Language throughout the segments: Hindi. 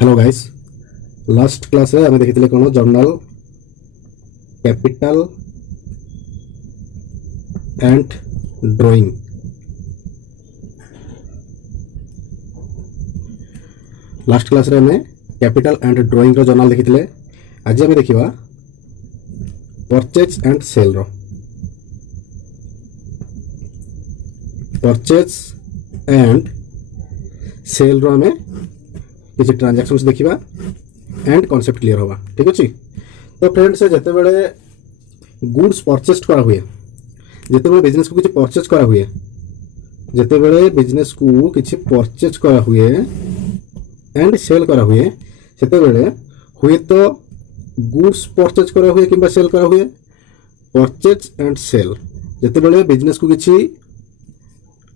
हेलो गाइस, लास्ट क्लास रे आमे देखिथिले कोन journal capital and drawing. Last class रे आमे कैपिटल एंड ड्राइंग रो जर्नल देखिथिले। आज आमे देखिबा परचेज एंड सेल रो। परचेज एंड सेल रो आमे किसी ट्रांजैक्शंस देखिबा एंड कॉन्सेप्ट क्लियर होगा। ठीक अच्छे। तो फ्रेंड्स, जिते बड़े गुड्स परचेज करा हुए, जिते बड़े बिजनेस को किसी परचेज करा हुए, जिते बड़े बिजनेस को किसी परचेज करा हुए एंड सेल करा हुए, सेते बड़े हुए तो गुड्स परचेज करा हुए किंबा सेल करा हुए। परचेज एंड सेल, जिते बड़े बिजनेस को किसी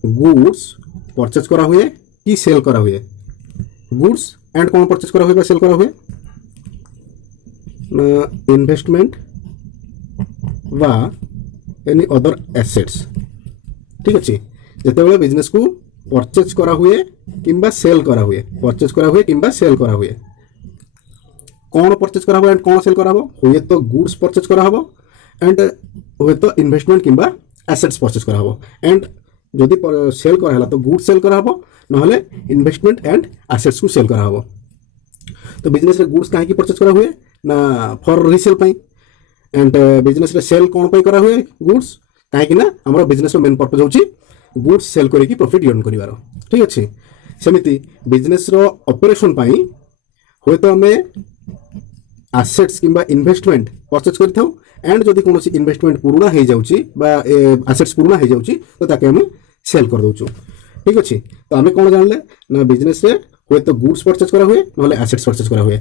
गुड्स परचेज करा हुए कि सेल करा हुए, गुड्स एंड कौन परचेज करा हुए सेल करा हुए, इन्वेस्टमेंट वा एनी अदर एसेट्स। ठीक अच्छे। जिते बिजनेस को परचेज करा हुए किंबा सेल करा हुए, परचेज करा हुए किंबा सेल करा हुए, कौन परचेज करा हुए एंड कौन सेल करा हुए तो गुड्स परचेज करा एंड हुए तो इन्वेस्टमेंट किंबा एसेट्स परचेज करा एंड जदि सेल करा तो गुड्स सेल करा नहले इन्वेस्टमेंट एंड एसेट्स को सेल करा। तो बिजनेस रे गुड्स काहे की परचेज करा हुए ना फॉर रीसेल पई, एंड बिजनेस रे सेल कोन पई करा हुए गुड्स काहे कि ना हमर बिजनेस रो मेन पर्पस होची गुड्स सेल करी की प्रॉफिट अर्न करिवार। ठीक अछि। सेमिति बिजनेस रो ऑपरेशन पई होय तो हमें एसेट्स किंबा इन्वेस्टमेंट परचेज करिथाउ एंड जदि कोनोसी इन्वेस्टमेंट पुराना हे जाउची बा एसेट्स पुराना हे जाउची तो ताके हम सेल कर दोचु। ठीक अच्छे। तो आम कौन जानले ना बिजनेस रे हुए तो गुड्स परचेज करा हुए नहले एसेट्स परचेज करा हुए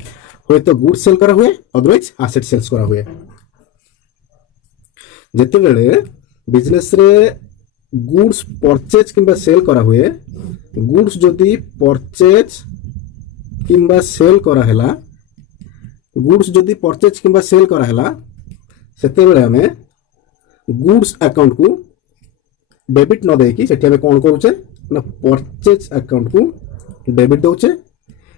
तो गुड्स सेल करा हुए अदरवाइज एसेट्स सेल्स करा हुए। जेते बेले बिजनेस रे गुड्स परचेज किंबा सेल करा हुए, गुड्स जदि परचेज किंबा सेल करा हैला, गुड्स जदि परचेज किंबा सेल करा हैला, सेते बेले हमें गुड्स अकाउंट को डेबिट न देकी सेठी हमें कौन करूचे ना परचेज अकाउंट को डेबिट दउचे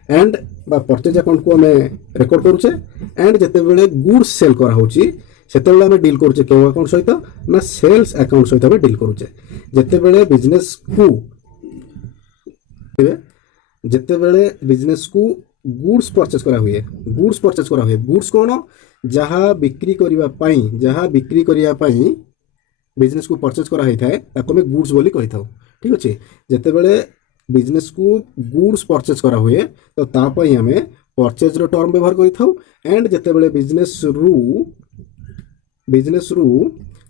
एंड बा परचेज अकाउंट को हमें रिकॉर्ड करूचे एंड जते बेले गुड्स सेल करा होची सेते बेले हमें डील करूचे केउ अकाउंट सहित ना सेल्स अकाउंट सहित हमें डील करूचे। जते बेले बिजनेस को गुड्स परचेज करा हुए, गुड्स परचेज करा हुए, गुड्स कोन जहा बिक्री करिया पई बिजनेस को परचेज करा होता है ताको हमें गुड्स बोली कही था। ठीक अच्छे। जिते बड़े बिजनेस को गुड्स परचेज करा हुए तो तापाई हमें परचेज रो टर्म व्यवहार करी था एंड जिते बड़े बिजनेस रू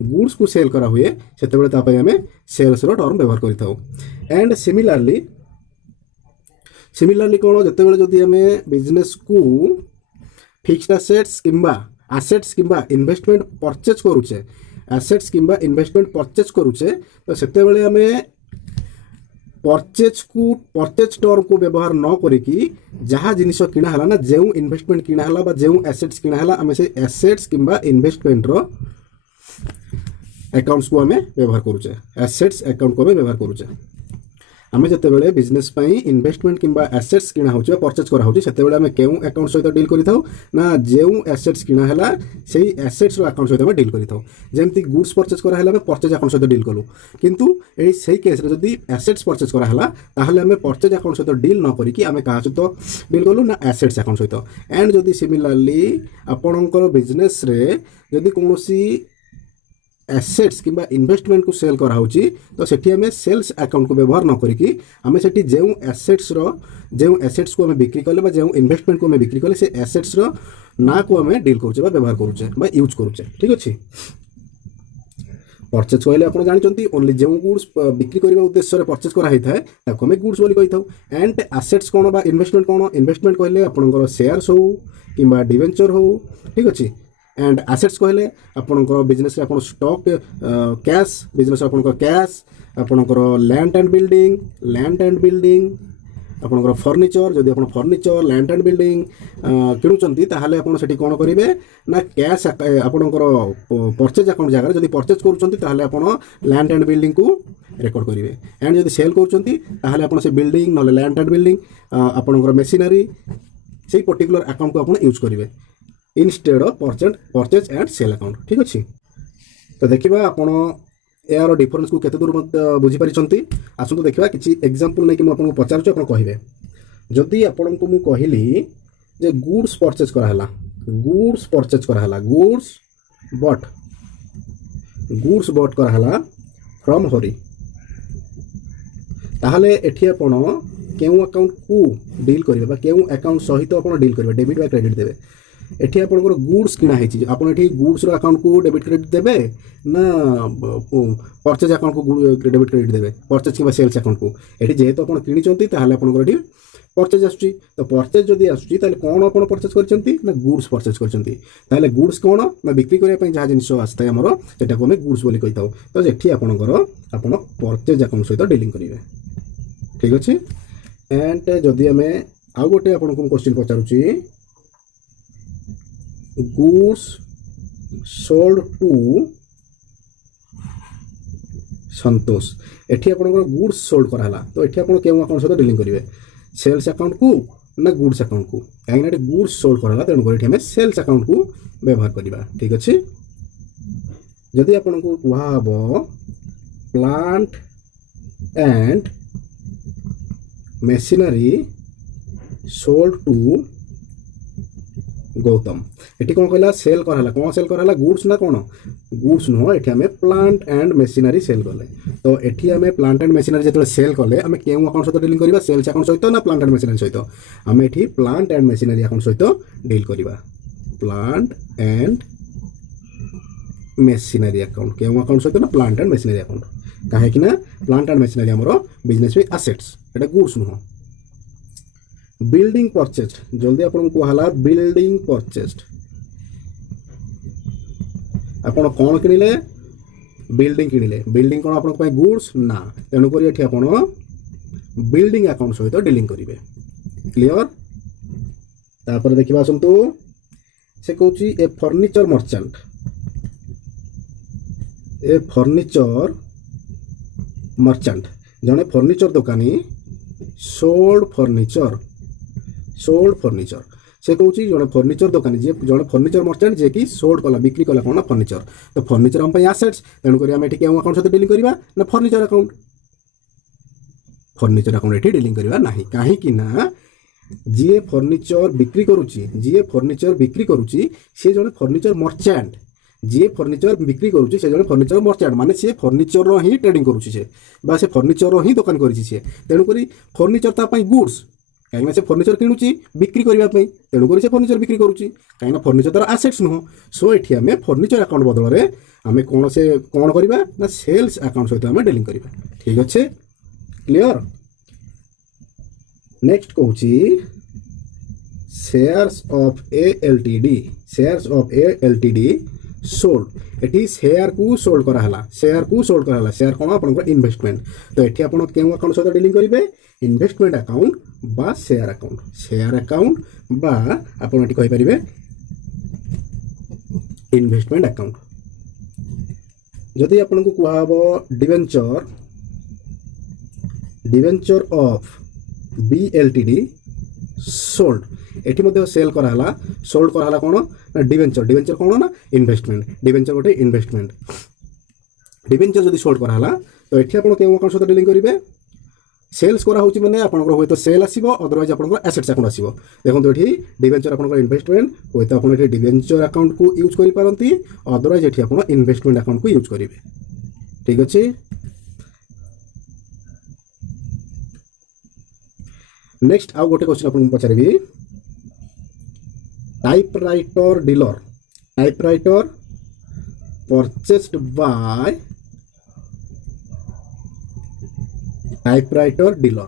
गुड्स को सेल करा हुए सेते बड़े तापाई हमें सेल्स रो टर्म व्यवहार करी था। एंड सिमिलरली कौन जिते बड़े जदि हमें बिजनेस को फिक्स्ड एसेट्स किंबा इन्वेस्टमेंट परचेज करूचे, एसेट्स किंबा इन्वेस्टमेंट परचेज करूचे तो सेते बेले हमें परचेज टर्म को व्यवहार न करिकी जहाँ जिनिस किना हला ना जेउ इन्वेस्टमेंट किना हला बा जेउ एसेट्स किना हला हमें से एसेट्स किंबा इन्वेस्टमेंट रो अकाउंट्स को हमें व्यवहार करूचे, एसेट्स अकाउंट को हमें व्यवहार करूचे। हमें जिते बेले बिजनेस पई इन्वेस्टमेंट किंबा एसेट्स किना होची परचेज करा होची सेते बेले हमें केउ अकाउंट सहित डील करी थाउ ना जेउ एसेट्स किना हला सेही एसेट्स रो अकाउंट सहित हमें डील करी थाउ। जेमति गुड्स परचेज करा हला हमें परचेज अकाउंट सहित डील करू, किंतु एई सेही केस रे जदी एसेट्स परचेज करा हला ताहले हमें परचेज अकाउंट सहित डील न करी कि हमें कहा सहित डील करू ना एसेट्स अकाउंट सहित। एंड जदी सिमिलरली आपनकर बिजनेस रे जदी कोनोसी एसेट्स किंबा इन्वेस्टमेंट को सेल करा होची तो सेठी हमें सेल्स अकाउंट को व्यवहार न करिकी हमें सेठी जेउ एसेट्स को हमें बिक्री कले बा जेउ इन्वेस्टमेंट को हमें बिक्री कले से एसेट्स रो ना को हमें डील करूचे बा व्यवहार करूचे बा यूज करूचे। ठीक अछि। परचेज कहले आपण जानिचंती ओनली जेउ गुड्स बिक्री करबा उद्देश्य रे परचेज करा होई थाए ताको हमें गुड्स बोली कहि थाउ। एंड एसेट्स कोन बा इन्वेस्टमेंट कोन, इन्वेस्टमेंट कहले आपनकर शेयर्स हो किंबा डिवेंचर हो। ठीक अछि। एंड एसेट्स कहले आपनकर बिजनेस रे आपन स्टॉक कैश, बिजनेस आपनकर कैश, आपनकर लैंड एंड बिल्डिंग, आपनकर फर्निचर, जदि आपन फर्निचर लैंड एंड बिल्डिंग किणुचंती ताहाले आपन सेठी कोन करिवे ना कैश आपनकर परचेज अकाउंट जगह जदि परचेज करूचंती ताहाले आपन लैंड एंड बिल्डिंग को रेकॉर्ड करिवे। एंड जदि सेल करूचंती ताहाले आपन से बिल्डिंग नले लैंड एंड बिल्डिंग आपनकर मशीनरी से पर्टिकुलर अकाउंट को आप यूज करेंगे instead of purchase and sale account. ठीक अच्छे तो देखा आपण यार डिफरेंस को केते दूर बुझीपारी आसतु देखा किसी एग्जांपल नहीं कि मुझे पचारुच्छे आप कहे जदि आपण को मुझे कहली जे गुड्स परचेज कराला गुड्स बट कराला फ्रॉम हरि ताहले एठी आपण केउ अकाउंट को डील करेंगे बा केउ अकाउंट सहित आपण डील करेंगे डेबिट बा क्रेडिट देवे एठी आपनकर गुड्स किना हेची आपण एठी गुड्स रो अकाउंट को डेबिट क्रेडिट देबे ना परचेज अकाउंट को डेबिट क्रेडिट देबे परचेज किबा सेल्स अकाउंट को एठी जेहेतु आपण किनी चंती ताहले आपनकर एठी परचेज आसुची तो परचेज जदि आसुची ताहले कोन आपण परचेज करचंती ना गुड्स परचेज करचंती ताहले गुड्स कोन ना बिक्री करिया पई जहा जिंस आस्ताय हमरो सेटा को हम गुड्स बोली कहिताउ तो एठी आपनकर आपण परचेज अकाउंट सहित डीलिंग करिवे। ठीक अछि एंड जदि हमें आउ गोटे आपण को क्वेश्चन पचारुची गुड्स सोल्ड टू संतोष एठी आपनकर गुड्स सोल्ड कराला तो एठी आपण केउ अकाउंट सहित डीलिंग करिवे सेल्स अकाउंट को ना गुड्स अकाउंट को कहीं गुड्स सोल्ड कराला तेणुक एठी हमें सेल्स अकाउंट को व्यवहार करिबा। ठीक अछि जदि आपण को कुहा हबो plant and machinery sold to Gautam एटी कौन कहला सेल कराला कौन सेल कराला गुड्स ना कौन गुड्स नुह एटी हमें प्लांट एंड मशीनरी सेल कले तो एटी हमें प्लांट एंड मशीनरी जतले सेल कले हमें केउ अकाउंट सहित डीलिंग करबा सेल्स अकाउंट सहित ना प्लांट एंड मशीनरी सहित हमें eighty plant and machinery account सहित डील करबा प्लांट एंड मशीनरी अकाउंट केउ अकाउंट सहित ना प्लांट एंड मशीनरी अकाउंट काहे कि ना प्लांट एंड मशीनरी हमरो बिजनेस में एसेट्स एटा गुड्स नुह बिल्डिंग परचेज जल्दी आपन को हला बिल्डिंग परचेज आपन कौन किनिले बिल्डिंग कौन आपन गुड्स ना तेणु करी एठी आपन बिल्डिंग अकाउंट सहित डीलिंग करिवे। क्लियर तापर देखिबा असंतु से कहूची ए फर्नीचर मर्चेंट जने फर्नीचर दुकानी सोल्ड फर्नीचर से कहूँ जड़े फर्नीचर दुकानी जी जड़े फर्नीचर मर्चेंट जे कि सोल्ड कला बिक्री कला कौन फर्नीचर तो फर्नीचर हम आसेट्स तेणुक आम ये अकाउंट सहित डीलिंग करवा ना फर्नीचर अकाउंट ये डीलिंग करवा ना कहीं ना जी फर्नीचर बिक्री करुच्ची सी जड़े फर्नीचर मर्चेंट जी फर्नीचर बिक्री करुच्ची से जड़े फर्नीचर मर्चेंट माने सी फर्नीचर ही ट्रेडिंग करुच्ची से बा से फर्नीचर ही दुकान करी तेणुक फर्नीचर तापाई गुड्स कहीं से फर्नीचर किणुची बिक्री करने तेणुक से फर्नीचर बिक्री करुच्ची कहीं फर्नीचर तार आसेट्स नुह सो ये आम फर्नीचर अकाउंट बदल में आम कौन से कौन करवा ना सेल्स अकाउंट सहित आम डीलिंग करवा। ठीक अच्छे क्लियर नेक्स्ट कहूँ shares of A LTD sold eighty share को सोल्ड कराला शेयर कौन आप इन्वेस्टमेंट तो ये आप अकाउंट सहित डीलिंग करेंगे इन्वेस्टमेंट अकाउंट बा शेयर अकाउंट बा आप कहि परिबे इन्वेस्टमेंट अकाउंट जदि आपन को कुहाबो debenture of B LTD sold एटी मध्ये सेल कराला सोल्ड कराला कौन डिवेंचर कौन ना इन्वेस्टमेंट डिवेंचर गोटे इन्वेस्टमेंट डिवेंचर जदि सोल्ड कराला तो एटी आपन केउ अकाउंट सहित डीलिंग करिवे सेल्स करा होची माने आपनकर होय तो सेल आसीबो अदरवाइज आपनकर एसेट्स अकाउंट आसीबो देखंतु एठी डिवेंचर आपनकर इन्वेस्टमेंट होय तो आपन एठी डिवेंचर अकाउंट को यूज करि पारंती अदरवाइज एठी आपन इन्वेस्टमेंट अकाउंट को यूज करिवे। ठीक अछि नेक्स्ट आउ गोटे क्वेश्चन आपन पचारबी typewriter purchased by typewriter dealer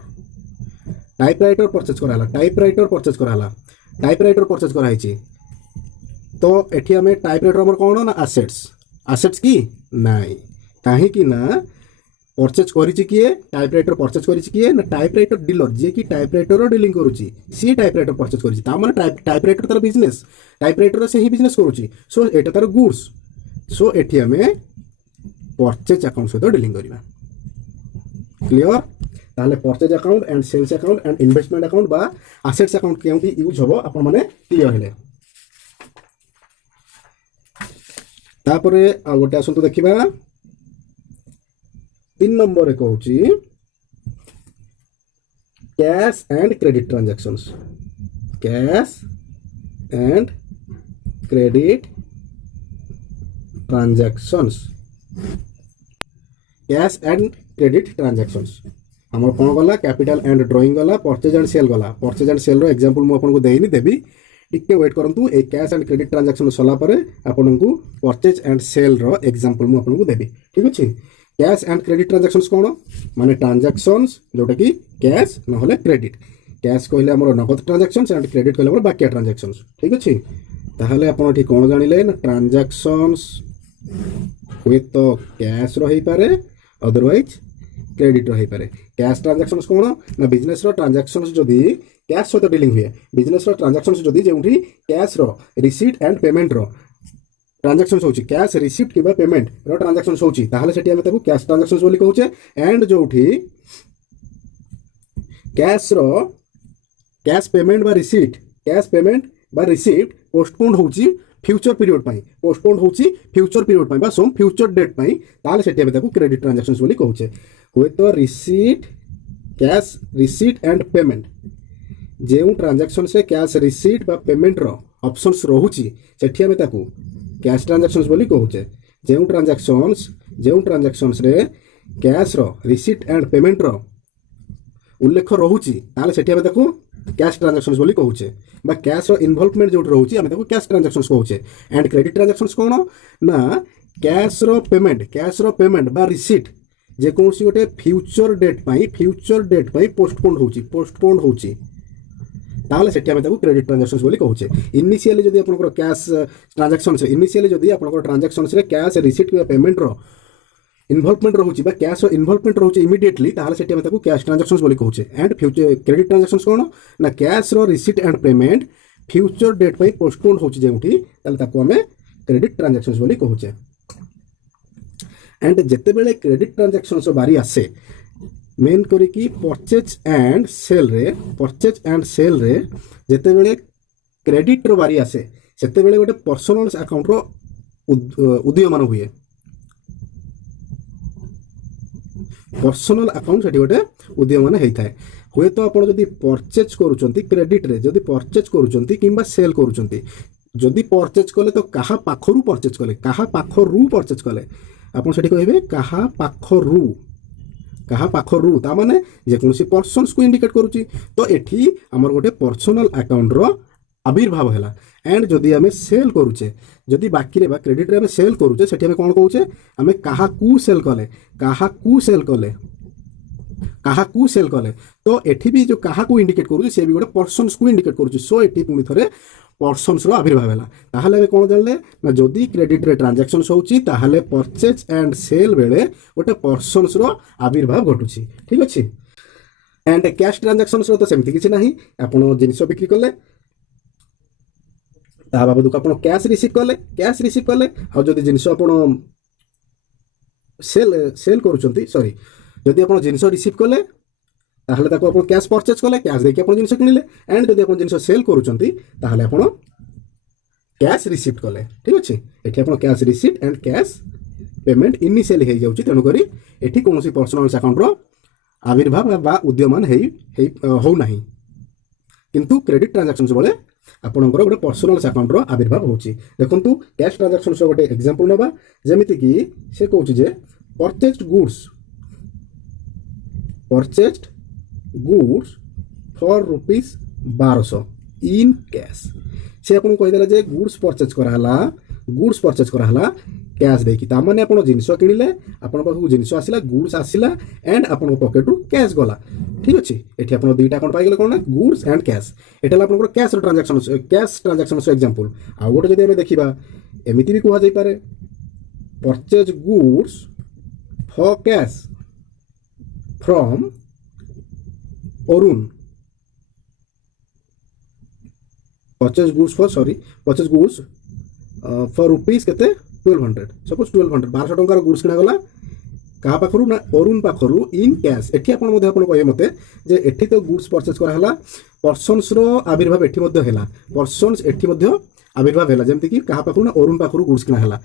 typewriter purchase कराला टाइपराइटर परचेज कराई तो एठी हमें टाइपराइटर हमर कौन ना आसेट्स की नाई कहीं कि ना परचेज करिछि किए टाइपराइटर परचेज करिछि किए ना टाइपराइटर डीलर जे कि टाइपराइटर डीलिंग करुछि सी टाइपराइटर परचेज करिछि ता माने टाइपराइटर तार बिजनेस टाइपराइटर से ही बिजनेस करुछि सो एटा तार गुड्स सो एठी हमें परचेज अकाउंट सहित डीलिंग करबा। क्लियर ताले purchase account and sales account and investment account बा असेट्स अकाउंट केउंटी यूज हबो आपण माने क्लियर हेले तापरे आ गोटे आसंतु देखिबा 3 नंबर कहूची cash and credit transactions cash and credit transactions cash and credit transactions हमर कोन गला कैपिटल एंड ड्राइंग गला परचेज एंड सेल गला परचेज एंड सेल रो एग्जांपल मु आपन को देइनी देबी टिके वेट करंतु ए कैश एंड क्रेडिट ट्रांजैक्शन सला परे आपन को परचेज एंड सेल रो एग्जांपल मु आपन को देबी ठीक अछि कैश एंड क्रेडिट ट्रांजैक्शंस कोन माने ट्रांजैक्शंस जोटा कि कैश न होले क्रेडिट कैश कहले हमर नगद ट्रांजैक्शंस एंड क्रेडिट कहले हमर बाकी ट्रांजैक्शंस ठीक अछि ताहले आपन ठीक कोन जानिले ना ट्रांजैक्शंस होय तो कैश रो हेई पारे अदरवाइज क्रेडिट रही पारे कैश ट्रांजैक्शंस कोन ना बिजनेस रो ट्रांजैक्शंस जदी कैश सहित डीलिंग हुए बिजनेस रो ट्रांजैक्शंस जदी जेउठी कैश रो रिसीट एंड पेमेंट रो ट्रांजैक्शंस होची कैश रिसीट किबा पेमेंट रो ट्रांजैक्शंस होची ताहले सेठी हम ताकू कैश ट्रांजैक्शंस बोली कहूचे एंड जोउठी कैश रो कैश पेमेंट बा रिसीट पोस्टपोन्ड होची फ्यूचर पीरियड पाई पोस्टपोन्ड होची फ्यूचर पीरियड पाई बा सम फ्यूचर डेट पाई ताले सेठी हम ताकू क्रेडिट ट्रांजैक्शंस बोली कहूचे हुए तो receipt cash receipt and payment जेउ ट्रांजैक्शन से कैश रिसीट बा पेमेंट रो ऑप्शंस रहूची सेठी हम ताकू कैश ट्रांजैक्शंस बोली कहूचे जेउ ट्रांजैक्शंस रे कैश रो रिसीट एंड पेमेंट रो उल्लेख रहूची ताले सेठी हम ताकू कैश ट्रांजैक्शंस बोली कहूचे बा कैश रो इन्वॉल्वमेंट जो रहूची हम ताकू कैश ट्रांजैक्शंस कहूचे एंड क्रेडिट ट्रांजैक्शंस कोन ना कैश रो पेमेंट बा रिसीट जे कोनसी गोटे फ्यूचर डेट पाई पोस्टपोन्ड होची ताले सेठी हम ताकू क्रेडिट ट्रांजैक्शंस बोली कहूचे इनिशियली जदी आपनकर कैश ट्रांजैक्शंस इनिशियली जदी आपनकर ट्रांजैक्शंस रे कैश रिसीट या पेमेंट रो इन्वॉल्वमेंट रहूची बा कैश रो इन्वॉल्वमेंट रहूची इमीडिएटली ताले सेठी हम ताकू कैश ट्रांजैक्शंस बोली कहूचे एंड फ्यूचर क्रेडिट ट्रांजैक्शंस कोन ना कैश रो receipt and payment future date पाई पोस्टपोन्ड होची जेउठी ताले ताकू हमें क्रेडिट ट्रांजैक्शंस बोली कहूचे एंड जेते बेले क्रेडिट ट्रांजैक्शंस बारी आसे मेन करी कि परचेज एंड सेल रे जेते बेले क्रेडिट रो बारी आसे सेते बेले गोटे पर्सनल अकाउंट रो उदीयमान हुए पर्सनल अकाउंट सेठी गोटे उदीयमान हेइथाय हुए तो आपण जदी परचेज करूचंती क्रेडिट रे जदी परचेज करूचंती किंबा सेल करूचंती जदी परचेज कले तो काहा पाखरु परचेज कले आपण सेठी कहबे काहा पाखरु ता माने जे कोनसी पर्सन्स को इंडिकेट करूची तो एठी हमर गोटे पर्सनल अकाउंट रो आविर्भाव हैला एंड जदी हमें सेल करूचे जदी बाकी रे बा क्रेडिट रे हमें सेल करूचे सेठी हमें कोन कहूचे हमें काहा कू सेल कले तो एठी भी जो काहा को इंडिकेट करूची से भी गोटे पर्सन्स को इंडिकेट करूची सो एठी पुनी थरे पर्सन्स रो आविर्भाव हैला ताहाले हमें कोन जानले ना जदी क्रेडिट रे ट्रांजैक्शंस होची ताहाले परचेज एंड सेल बेले गोटे पर्सन्स रो आविर्भाव घटुची ठीक अछि एंड कैश ट्रांजैक्शंस रो तो सेमति किछि नाही आपण जिंस बिक्री करले ता बाबू आपण कैश रिसीव करले आ जदी जिंस आपण सेल करूचंती सॉरी जदी आपण जिंस रिसीव करले ताहले ताको आपण कैश परचेज कले कैश देके आपण जिंस किनिले एंड जदी आपण जिंस सेल करूचंती ताहले आपण कैश रिसीव कले ठीक अछि एठी आपण cash receipt and cash payment initially हे जाउची तनु करी एठी कोनोसी पर्सनल अकाउंट रो आविर्भाव बा उद्यमान हे हो नाही किंतु क्रेडिट ट्रांजैक्शंस बोले आपनकर गोटे पर्सनल अकाउंट रो आविर्भाव होची देखंतु कैश ट्रांजैक्शंस रो गोटे एग्जांपल नबा जेमिति कि से कहउची जे purchased goods for rupees 1200 in cash से आपन कहि देला जे गुड्स परचेज करा हला कैश देकी ता माने आपन जिंस किनिले आपन पाखु जिंस आसिला गुड्स आसिला एंड आपन पॉकेट रु कैश गला ठीक अछि एठी आपन दुईटा अकाउंट पाइ गेले कोन गुड्स एंड कैश एटाला आपन कैश ट्रांजैक्शंस एग्जांपल आ गोटे जदी हम देखिबा एमिति भी कुहा जाई पारे purchase goods for cash from Arun purchase goods for rupees केते 1200 सपोज 1200 1200 टंकार गुड्स किना गला क्या पाखु ना अरुण पाखु इन कैश एठी आपण मध्ये आपण कहे मते जे एठी तो गुड्स परचेज करा हला पर्सन्स रो आविर्भाव एठी मध्ये हैला पर्सन्स एठी मध्ये आविर्भाव हैला जेमति कि कहा पाखु ना अरुण पाखु गुड्स किना हैला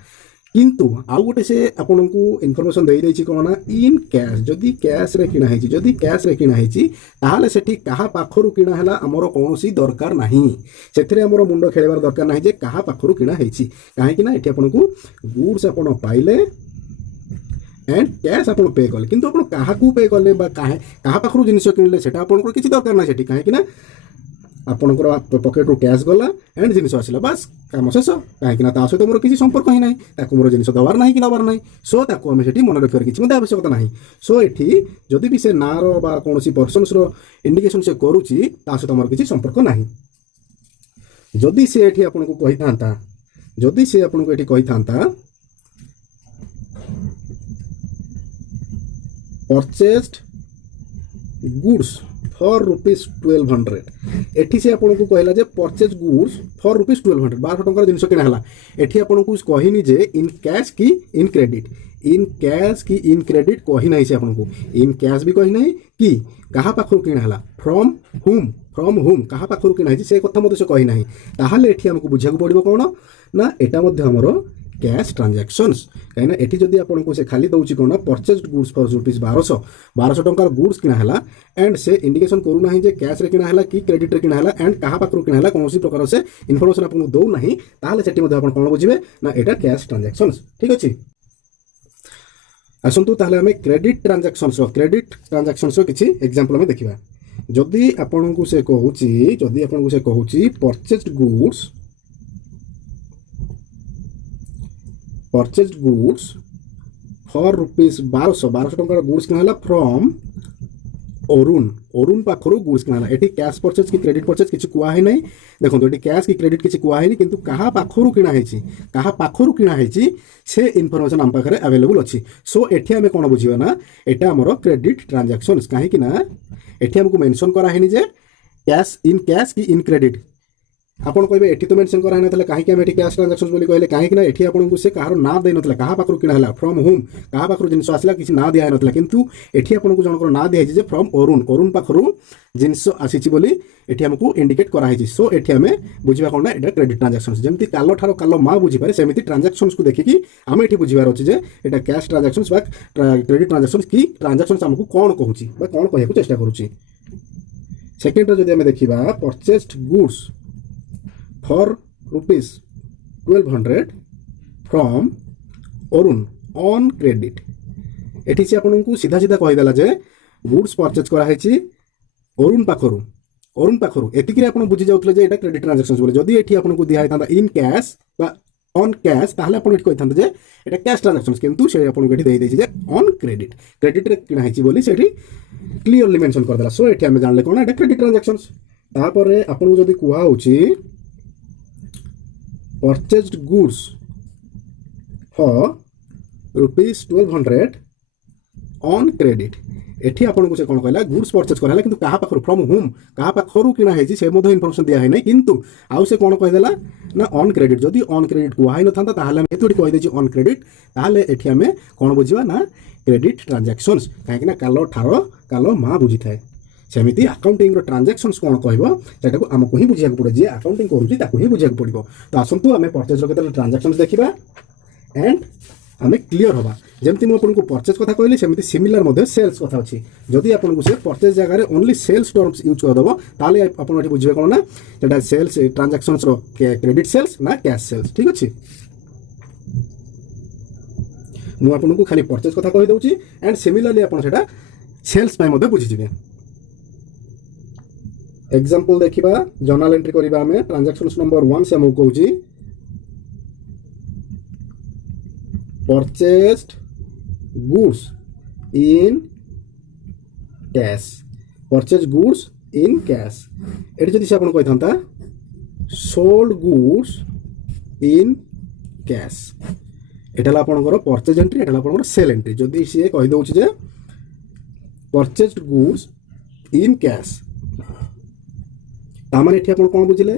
किंतु आउ गोटे से आपन को इनफॉरमेशन दे देछि कोन ना इन कैश जदी कैश रे किना हैछि जदी कैश रे किना हैछि ताहाले सेठी कहा पाखरु किना हैला हमरो कोनोसी दरकार नाही सेथिरे हमरो मुंडो खेलेबार दरकार नाही जे कहा पाखरु किना हैछि काहे कि ना एठी आपन को गुड्स आपन पाइले एंड कैश आपन पे कले किंतु आपन कहा को पे कले बा काहे कहा पाखरु जिनिस किनले सेटा आपन को किछि दरकार नाही सेठी काहे कि ना आपनकर पकेट रू कैश गला एंड जिनिस आसिला बस काम शेष कहीं ता सहित मोर किसी संपर्क ही ना ताकू मोर जिनिस दबार ना कि नबार ना सो ताकू आम से मन रखार किसी मत आवश्यकता ना सो एठी जदि भी से नार बा कौन पर्सन्स रो इंडिकेशन से करुच्ची ता सहित मोर किसी संपर्क ना जदि से एठी आपन को कही था जदि से आपन को एठी कही था परचेज्ड गुड्स फॉर रुपीज 1200 एठी से आपन को कहला जे परचेज गुड्स फॉर रुपीज 1200 1200 टंका जिनिस किना हला एठी आपन को कहिनी जे इन कैश की इन क्रेडिट इन कैश की इन क्रेडिट कहि नाही से आपन को इन कैश भी कहि नाही कि कहा पाखरु किना हला फ्रॉम होम कहा पाखरु किना है से कथा मते से कहि नाही ताहाले एठी हमको बुझिया पड़िबो कोन ना एटा मध्ये हमरो कैश ट्रांजैक्शंस कहीं ना एठी जदी आपन को से खाली दउची कोन परचेज्ड गुड्स फॉर रुपीज 1200 टंकार गुड्स किना हला एंड से इंडिकेशन करू नाही जे कैश रे किना हला कि क्रेडिट रे किना हला एंड कहा पाखरु किना हला कोनोसी प्रकार से इंफॉर्मेशन आपन दउ नाही ताहाले सेठी मध्ये आपन कोन बुझिबे ना एटा कैश ट्रांजैक्शंस ठीक अछि असंतु ताहाले हमें क्रेडिट ट्रांजैक्शंस रो किछि एग्जांपल में देखिबा जदी आपन को से कहूची परचेज्ड गुड्स फॉर रुपीज 1200 टंका गुड्स किना फ्रॉम अरुण पाखरु गुड्स किना एठी कैश परचेज की क्रेडिट परचेज किछि कुआ है नहीं देखो एठी कैश की क्रेडिट किछि कुआ है नहीं किंतु कहा पाखरु किना हैछि से इनफॉरमेशन हम पाखरे अवेलेबल अछि सो एठी हमें कोन बुझिबा ना एटा हमरो क्रेडिट ट्रांजैक्शंस काहे कि ना एठी हमको मेंशन करा हैनी जे कैश की इन क्रेडिट आपन कहबे एठी तो मेंशन करा नथले काहे कि हम एठी कैश ट्रांजैक्शंस बोली कहले काहे कि ना एठी आपन को से कहार ना दे नथले कहा पाखरु किना हला फ्रॉम होम कहा पाखरु जिंस आसला किछि ना दिया नथले किंतु एठी आपन को जनकर ना दिया जे फ्रॉम अरुण पाखरु जिंस आसीछि बोली एठी हमको इंडिकेट करा हिछि सो एठी हमें बुझिबा कोन ना एटा क्रेडिट ट्रांजैक्शंस जेमति कालो ठारो कालो मा बुझि पारे सेमिति ट्रांजैक्शंस को देखि कि हम एठी बुझिबार अछि जे एटा कैश ट्रांजैक्शंस बा क्रेडिट ट्रांजैक्शंस की ट्रांजैक्शंस हमको कोन कहूछि बा कोन कहय को चेष्टा करूछि सेकंड रे जदि हम देखिबा purchased goods for rupees 1200 from Arun on credit एठी से आपन को सीधा सीधा कहि देला जे गुड्स परचेज करा हैछि अरुण पाखरु एतिकि रे आपन बुझि जाउतले जे एटा क्रेडिट ट्रांजैक्शंस बोले जदी एठी आपन को दिया हैता इन कैश बा ऑन कैश ताहले आपन एठी कहिथांते जे एटा कैश ट्रांजैक्शंस किंतु से आपन को एठी देइ दैछि जे ऑन क्रेडिट रे किना हैछि बोली सेठी क्लियरली मेंशन कर देला सो एठी हम जानले कोन एटा क्रेडिट ट्रांजैक्शंस तापर आपन को जदी कुहा होछि purchased goods for rupees 1200 on credit एठी आपन को से कोन कहला गुड्स परचेज करला किंतु कहा पाखरु फ्रॉम होम कहा पाखरु किना हैछि से मोध इन्फॉर्मेशन दिया है नै किंतु आउ से कोन कहि देला ना ऑन क्रेडिट जदी ऑन क्रेडिट को हाइ न थांता ताहाले हम एतोडी कहि देछि ऑन क्रेडिट ताहाले एठी हमें कोन बुझिबा ना क्रेडिट ट्रांजैक्शंस काहे कि ना कालो ठारो कालो मा बुझि थाए सेमिति अकाउंटिंग रो ट्रांजैक्शंस कोन कहबो सेटा को हमको ही बुझिया पड़े जे अकाउंटिंग करूची ताको ही बुझिया पड़िबो तो आसंतु हमें परचेज रो केते ट्रांजैक्शंस देखिबा एंड हमें क्लियर होबा जेमति मो आपन को परचेज कथा कहली सेमिति सिमिलर मध्ये सेल्स कथा अछि जदी आपन को से परचेज जगह रे ओनली सेल्स टर्म्स यूज कर दबो ताले आपन एठी बुझिबे कोन ना सेटा सेल्स ट्रांजैक्शंस रो क्रेडिट सेल्स ना कैश सेल्स ठीक अछि मो आपन को खाली परचेज कथा कहि दउची एंड सिमिलरली आपन सेटा सेल्स पाइ मध्ये बुझि जिवे एग्जांपल देखिबा जर्नल एंट्री करिबा हमें ट्रांजैक्शंस नंबर 1 से हम कहूची परचेज्ड गुड्स इन कैश एटी जदि से आपन कहिथांता सोल्ड गुड्स इन कैश एटाला आपनकर परचेज एंट्री एटाला आपनकर सेल एंट्री जदि से कहि दउची जे परचेज्ड गुड्स इन कैश तामाने एठी आपन कोन बुझिले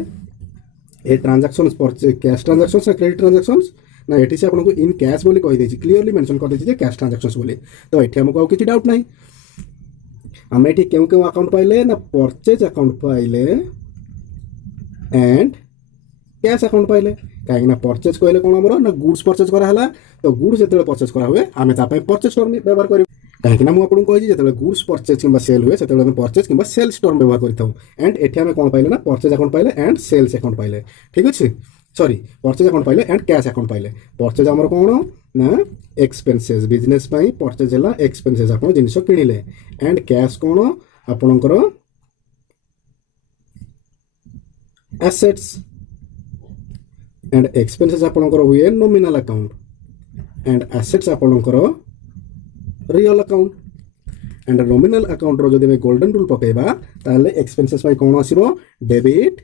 ए transactions purchase cash transactions credit transactions ना ये से आपको इन कैश बोली कही क्लीयरली मेंशन कर देछि जे कैश ट्रांजैक्शंस बोली। तो ये हमको आउ किछि डाउट नहीं। आम ये क्यों क्यों अकाउंट पाइले ना परचेज अकाउंट पाइले एंड कैश अकाउंट पाइले कहीं परचेज कहले कौन आमर ना गुड्स परचेज कराला। तो गुड्स जो परचेज करा हुए आम परचेज टर्म व्यवहार कर कहीं मुझे कही जो गुड्स परचेज कि सेल हुए से परचेज कि सेल्स टर्म व्यवहार करता एंड एटी आम कौन पाइले ना परचेज अकाउंट पाइले एंड सेल्स अकाउंट पाइले। ठीक अच्छे सॉरी परचेज अकाउंट पाइले एंड कैश अकाउंट पाइले। परचेज आमर कौन ना एक्सपेंसेस बिजनेस परचेज है एक्सपेंसेस आप जिनस किଣିले एंड कैश कौन आपणकर एसेट्स एंड एक्सपेंसेस आपणकर हुए नॉमिनल अकाउंट एंड एसेट्स आपणकर real account and nominal account रो जदि गोल्डन रूल पकेबा ताले एक्सपेंसेस पाई कौन आसीबो debit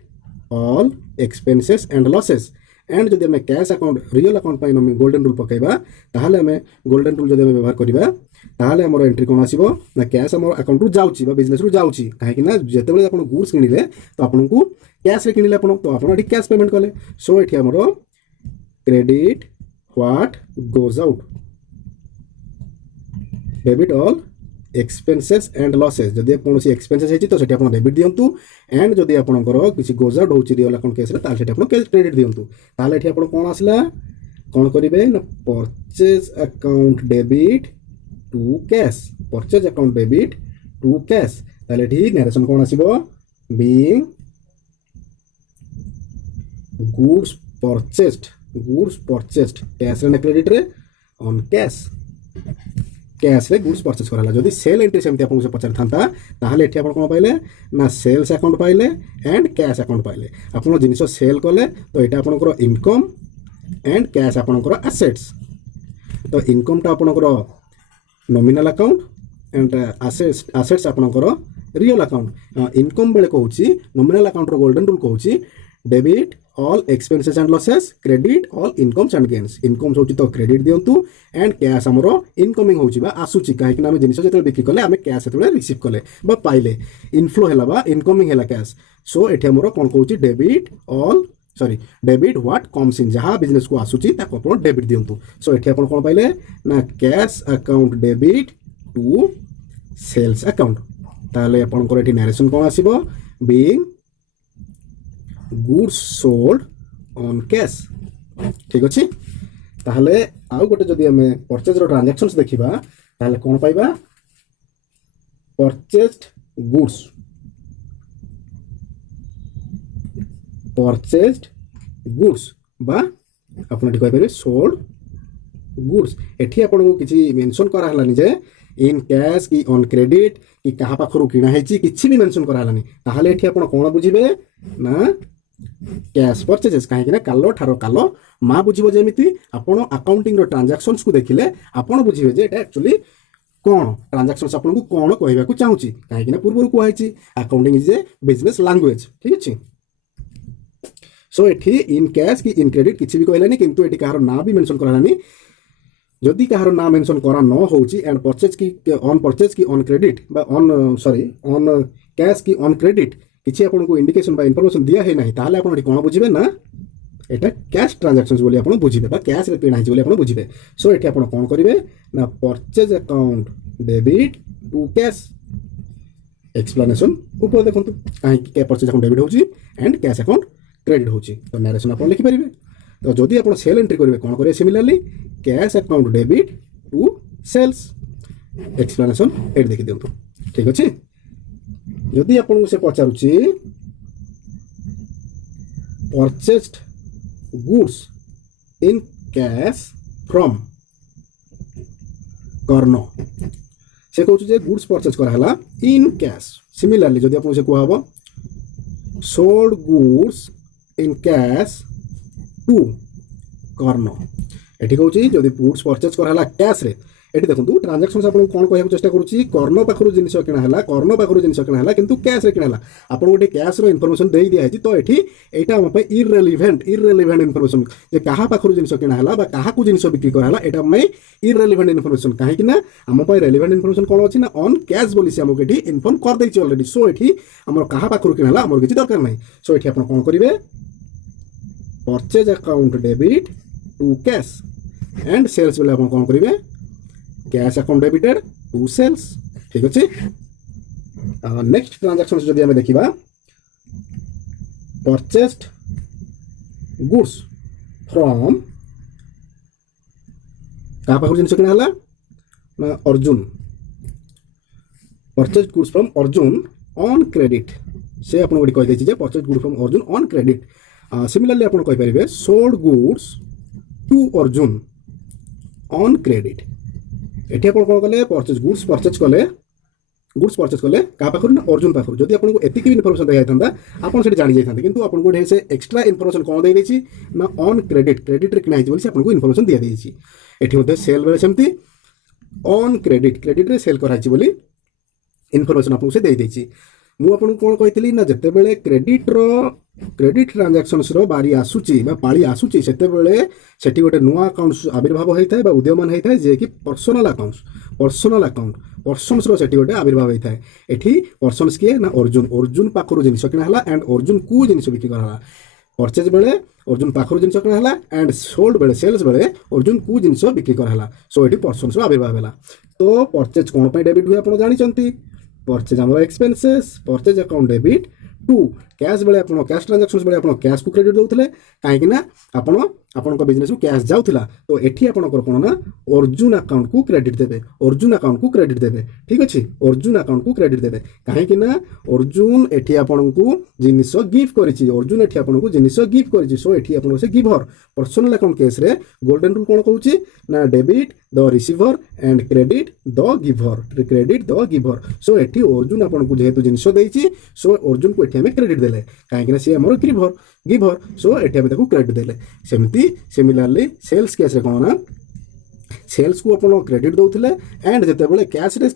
all expenses and losses and जदि हमें कैश अकाउंट रियल अकाउंट पाई गोल्डन रूल पकेबा ताले हमें गोल्डन रूल जदि व्यवहार करिबा ताले हमर एंट्री कौन आसीबो ना कैश हमर अकाउंट रु जाउची बा बिजनेस रु जाउची काहे ना जेतेबेले आपण गुड्स किनिले तो आपनकू कैश रे किनिले आपण तो आपण एठी कैश पेमेंट कले। सो एठी हमर credit what goes out debit all expenses and losses जदि कौन एक्सपेंसेस है तो सेठी आपण डेबिट दियंतु एंड जदि आपणकर किसी गोज आउट होची रियल अकाउंट केस रे ताले सेठी आपण क्रेडिट दियंतु। ताले एठी आपण कोन आसला कौन करिवे ना purchase account debit to cash purchase account debit to cash ताले एठी नरेशन कोन आसीबो बीइंग गुड्स परचेज्ड कैश रे ना क्रेडिट रे ऑन कैश कैश रे गुड्स परचेज कराला। जदि सेल एंट्री सेमती आपको पचार था ताहले एठी आपण कोन पाइले ना सेल्स अकाउंट पाइले एंड कैश अकाउंट पाइले। आपण जिनिस सेल कले तो एटा आपणकर इनकम एंड कैश आपणकर एसेट्स। तो इनकम टा आपणकर नॉमिनल अकाउंट एंड एसेट्स आपणकर रियल अकाउंट। इनकम बेले कहूची नॉमिनल अकाउंट रो गोल्डन रूल कहूची debit all expenses and losses credit all incomes and gains. Incomes होची तो क्रेडिट दियंतु एंड कैश हमरो इनकमिंग होची बा आसुची काहे कि ना हम जिनिस जते बिक्री कले हम कैश सेते रिसीव कले बा पाइले इनफ्लो हैला बा इनकमिंग हैला कैश। सो एठी हमरो कोन कहूची डेबिट व्हाट कम्स इन जहां बिजनेस को आसुची ताको आपण डेबिट दियंतु। सो एठी आपण कोन पाइले ना cash account debit to sales account ताले आपण को एठी नरेशन कोन आसीबो being goods sold on cash. ठीक अच्छे ताहले आउ गोटे जदि हमें परचेज रो ट्रांजैक्शंस देखिबा ताहले कोन पाइबा परचेज्ड गुड्स बा आपण एठी कहि परिबे सोल्ड गुड्स। एठी आपण को किछि मेंशन करा हलानी जे इन कैश की ऑन क्रेडिट कि कहा पाखरु किना हेची किछि भी मेंशन करा हलानी। ताहले एठी आपण कोन बुझिबे ना कैश परचेजेस कहीं कालो ठारो कालो माँ बुझे जमी आपड़ अकाउंटिंग ट्रांजैक्शंस को देखिले आपड़ बुझे जे एक्चुअली कौन ट्रांजैक्शंस आपन को कौन कहवाक चाहूँगी कहीं पूर्व कहुई accounting is a business language. ठीक अच्छे सो एठी इन कैश की इन क्रेडिट किसी भी कहलानी किंतु एठी कहार ना भी मेंशन करानी जदि कहार ना मेंशन करा न होची एंड परचेज की ऑन क्रेडिट बा ऑन सॉरी ऑन कैश की ऑन क्रेडिट किसी आपको इंडिकेशन बा इनफॉरमेशन दिया है नहीं ताहले आपण कौन बुझे ना एटा कैश ट्रांजैक्शंस बोली आपण बुझिबे बा कैश रे किना बोली आपण बुझिबे। सो एठी आपण कौन करिवे ना purchase account debit to cash explanation ऊपर देखंतु काहे कि परचेज अकाउंट डेबिट होची एंड कैश अकाउंट क्रेडिट होची। तो नरेशन आपण लिखि परिबे। तो जदि आपण सेल एंट्री करिवे कौन करिवे similarly cash account debit to sales explanation एट देखि दियंतु। ठीक अछि यदि आपको से पचारुची purchased goods in cash from Karna से कहूँ जे गुड्स परचेज कराला इन कैश। सिमिलरली जदि आपको से कहब sold goods in cash to कर्नो एठी कहूँ जदि गुड्स परचेज कराला कैश रे एठी देखंतु ट्रांजैक्शंस आपन कोन कहया चेष्टा करूची कर्नो पाखरु जिनिस किना हला कर्नो पाखरु जिनिस किना हला किंतु कैश रे किना हला आपन गोटे कैश रो इन्फॉर्मेशन देई दिया है तो एठी एटा हम पे इररिलेवेंट इन्फॉर्मेशन जे कहा पाखरु जिनिस किना हला बा कहा को जिनिस बिक्री कर हला एटा मैं इररिलेवेंट इन्फॉर्मेशन काहे कि ना हम पे रेलेवेंट इन्फॉर्मेशन कोन अछि ना ऑन कैश बोली से हमके एठी इन्फॉर्म कर दैछि ऑलरेडी। सो एठी हमर कहा पाखरु किना हला हमर किछि दरकार नै। सो एठी आपन कोन करिवे purchase account debit to cash and sales बेले आप कौन करेंगे cash account debited to sales ठीक अच्छे। नेक्स्ट ट्रांजैक्शन जदि आम देखा परचेस्ड गुड्स फ्रॉम क्या पाखर जिन किना ना Arjun purchase goods from Arjun on credit से आपको गोटे कहीदे purchase goods from Arjun on credit. Similarly आप कहींपारे sold goods to Arjun on credit एटी आप कौन कले गुड्स परचेज कले क्या पाखर ना अर्जुन पाखर जदि आपको एतिक इनफर्मेशन दिखाई आपको जानी जाते कि आपको गोटे से एक्सट्रा इनफर्मेशन कौन देती ना ऑन क्रेडिट क्रेडिट किना आपको इनफर्मेशन दी जाइए। एटी सेल बेले सेमती ऑन क्रेडिट क्रेडिट रे सेल कराई बोली इनफर्मेशन आपको से दे देछि। मु आपन कोन कहितली ना जते बेले क्रेडिट ट्रांजैक्शंस रो बारी आसुची बा पाळी आसुची सेते बेले सेठी गोटे नुआ अकाउंट्स आविर्भाव होइथाय बा उद्यमन होइथाय जे कि पर्सनल अकाउंट पर्सन्स रो सेठी गोटे आविर्भाव होइथाय। एठी पर्सन्स के ना अर्जुन पाखरु जिनिस किना हला एंड अर्जुन को जिनिस बिक्री करला परचेज बेले अर्जुन पाखरु जिनिस किना हला एंड सोल्ड बेले सेल्स बेले अर्जुन को जिनिस बिक्री करला। सो एठी पर्सन्स रो आविर्भाव हला। तो परचेज कोन पय डेबिट हुए आपण जानि चंती परचेज आमर expenses purchase account debit to cash बेले आप कैश ट्रांजैक्शंस बेले आप कैश को क्रेडिट दउथले कहीं आपण बिजनेस को कैश जाउथला। तो एठी आपनकर कोन ना अर्जुन अकाउंट को क्रेडिट देबे ठीक अछि अर्जुन अकाउंट को क्रेडिट देबे कहीं ना अर्जुन एठी आपनको जिनिस गिफ्ट करिछि अर्जुन एठी आपनको जिनिस गिफ्ट करिछि। सो एठी आपन से गिवर पर्सनल अकाउंट केस रे गोल्डन रूल कोन कहूछि ना debit the receiver and credit the giver. So एठी अर्जुन आपनको जेहेतु जिनिस देछि सो अर्जुन को एठी हमें क्रेडिट देले कहीं से हमर गिवर सो एठी हमें ताको क्रेडिट देले। सेमती सिमिलरली सेल्स केस रे कोन ना सेल्स को अपन क्रेडिट दउथले एंड जते बेले कैश रे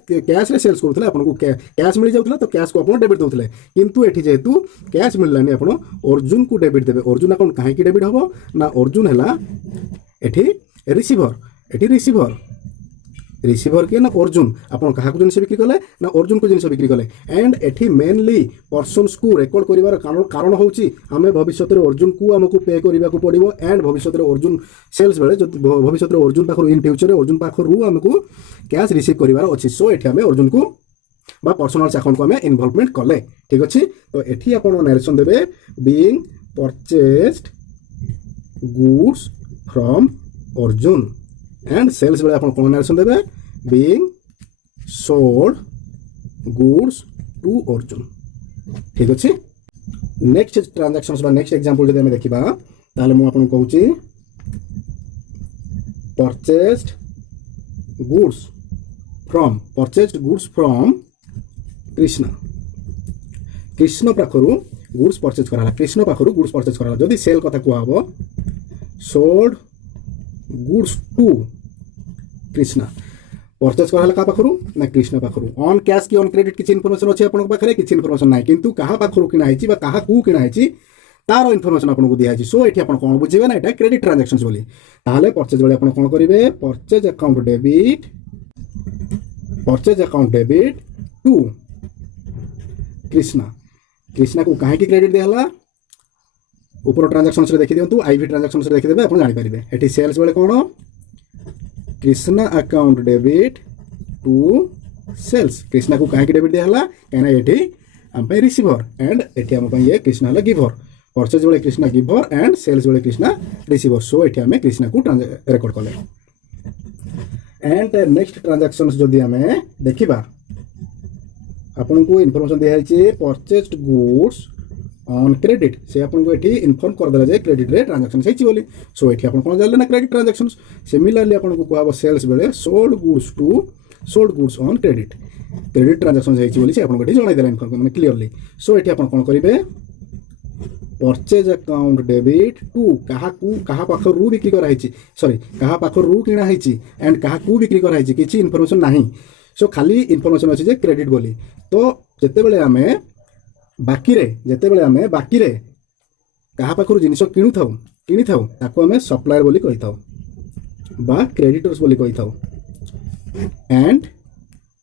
सेल्स करथले आपन को कैश मिल जाउथला तो कैश को अपन डेबिट दउथले किंतु एठी जेहेतु कैश मिललानी अपन अर्जुन को डेबिट देबे। अर्जुन अकाउंट काहे की डेबिट हबो ना अर्जुन हला एठी रिसीवर के ना अर्जुन आपन कहा को जिनिस बिक्री कले ना अर्जुन को जिनिस बिक्री कले एंड एठी मेनली पर्सन्स को रेकॉर्ड करिवार कारण होउची हमें भविष्य रे अर्जुन को हमको पे करिवा को पड़िबो एंड भविष्य रे अर्जुन सेल्स बेले जो भविष्य रे अर्जुन पाखर इन फ्यूचर रे अर्जुन पाखर रु हमको कैश रिसीव करिवार अछि। सो एठी हमें अर्जुन को बा पर्सनल अकाउंट को हमें इन्वॉल्वमेंट कले ठीक अछि। तो एठी आपन नरेशन देबे being purchased goods from Arjun and sales बेले आपन कोन नरेशन देबे being sold goods to Arjun ठीक अछि। नेक्स्ट ट्रांजैक्शंस बा नेक्स्ट एग्जांपल जदि हम देखिबा ताले मु आपन कहूची परचेज्ड गुड्स फ्रॉम कृष्ण पाखरु गुड्स परचेज कराला जदि सेल कथा कुआ हबो sold goods to Krishna purchase कराला का पाखरु ना कृष्ण पाखरु ऑन कैश की ऑन क्रेडिट किछि इन्फॉर्मेशन अछि आपन पाखरे किछि इन्फॉर्मेशन नाही किंतु कहा पाखरु किना आइछि बा कहा को किना आइछि तार इन्फॉर्मेशन आपन को दिया आइछि। सो एठी आपन कोन बुझिबे ना एटा क्रेडिट ट्रांजैक्शंस बोली ताले परचेज बेले आपन कोन करिवे purchase account debit to Krishna को काहे की क्रेडिट देहला ऊपर ट्रांजैक्शंस रे देखि दियंतु आईवी ट्रांजैक्शंस रे देखि देबे आपन जानि परिबे। एठी सेल्स बेले कोन Krishna account debit to sales Krishna को काहे की डेबिट देहला कहना एठी हम पे रिसीवर एंड एठी हम पे ये कृष्णा हला गिवर परचेज बेले कृष्णा गिवर एंड सेल्स बेले कृष्णा रिसीवर। सो एठी हमें कृष्णा को रिकॉर्ड करले एंड नेक्स्ट ट्रांजैक्शंस जदि हमें देखिबा आपन को इन्फॉर्मेशन दिया है परचेज्ड गुड्स ऑन क्रेडिट से आपन को एठी इन्फॉर्म कर देला जे क्रेडिट रे ट्रांजैक्शन सही बोली। सो एठी आपन कोन जानले ना क्रेडिट ट्रांजैक्शंस सिमिलरली आपन को कहबो सेल्स बेले sold goods on credit transaction सही बोली से आपन को एठी जणाई देला इन्फॉर्म माने क्लियरली। सो एठी आपन कोन करिवे परचेज अकाउंट डेबिट टू कहा पाखर रु बिक्री कर आइछि सॉरी कहा पाखर रु किना आइछि एंड कहा को बिक्री कर आइछि किछि इन्फॉर्मेशन नाही। सो खाली इन्फॉर्मेशन अछि जे क्रेडिट बोली। तो जेते बेले हमें बाकी रे कहा पाखर जिनिस किनी थाउ ताको हमें सप्लायर बोली कहि थाउ बा क्रेडिटर्स बोली कहि थाउ एंड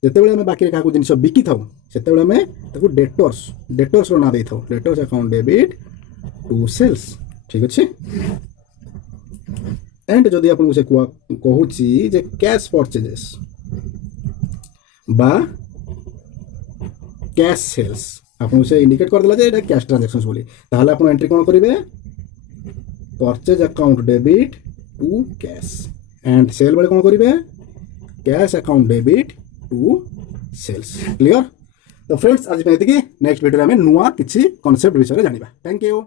जेते बेले हमें बाकी रे काको जिनिस बिकी थाउ सेते बेले हमें ताको डेटर्स रो ना दे थाउ debtors account debit to sales ठीक अछि। एंड जदि आपको से कहूँ जे कैश परचेजेस बा कैश सेल्स आपको से इंडिकेट करदेला जे कैश ट्रांजैक्शंस बोली ताहले आप एंट्री कौन करेंगे purchase account debit to cash and sale बेले कौन करेंगे cash account debit to sales clear. तो फ्रेंड्स आज ये नेक्स्ट वीडियो में नुआ किसी कॉन्सेप्ट विषय जानिबा। Thank you.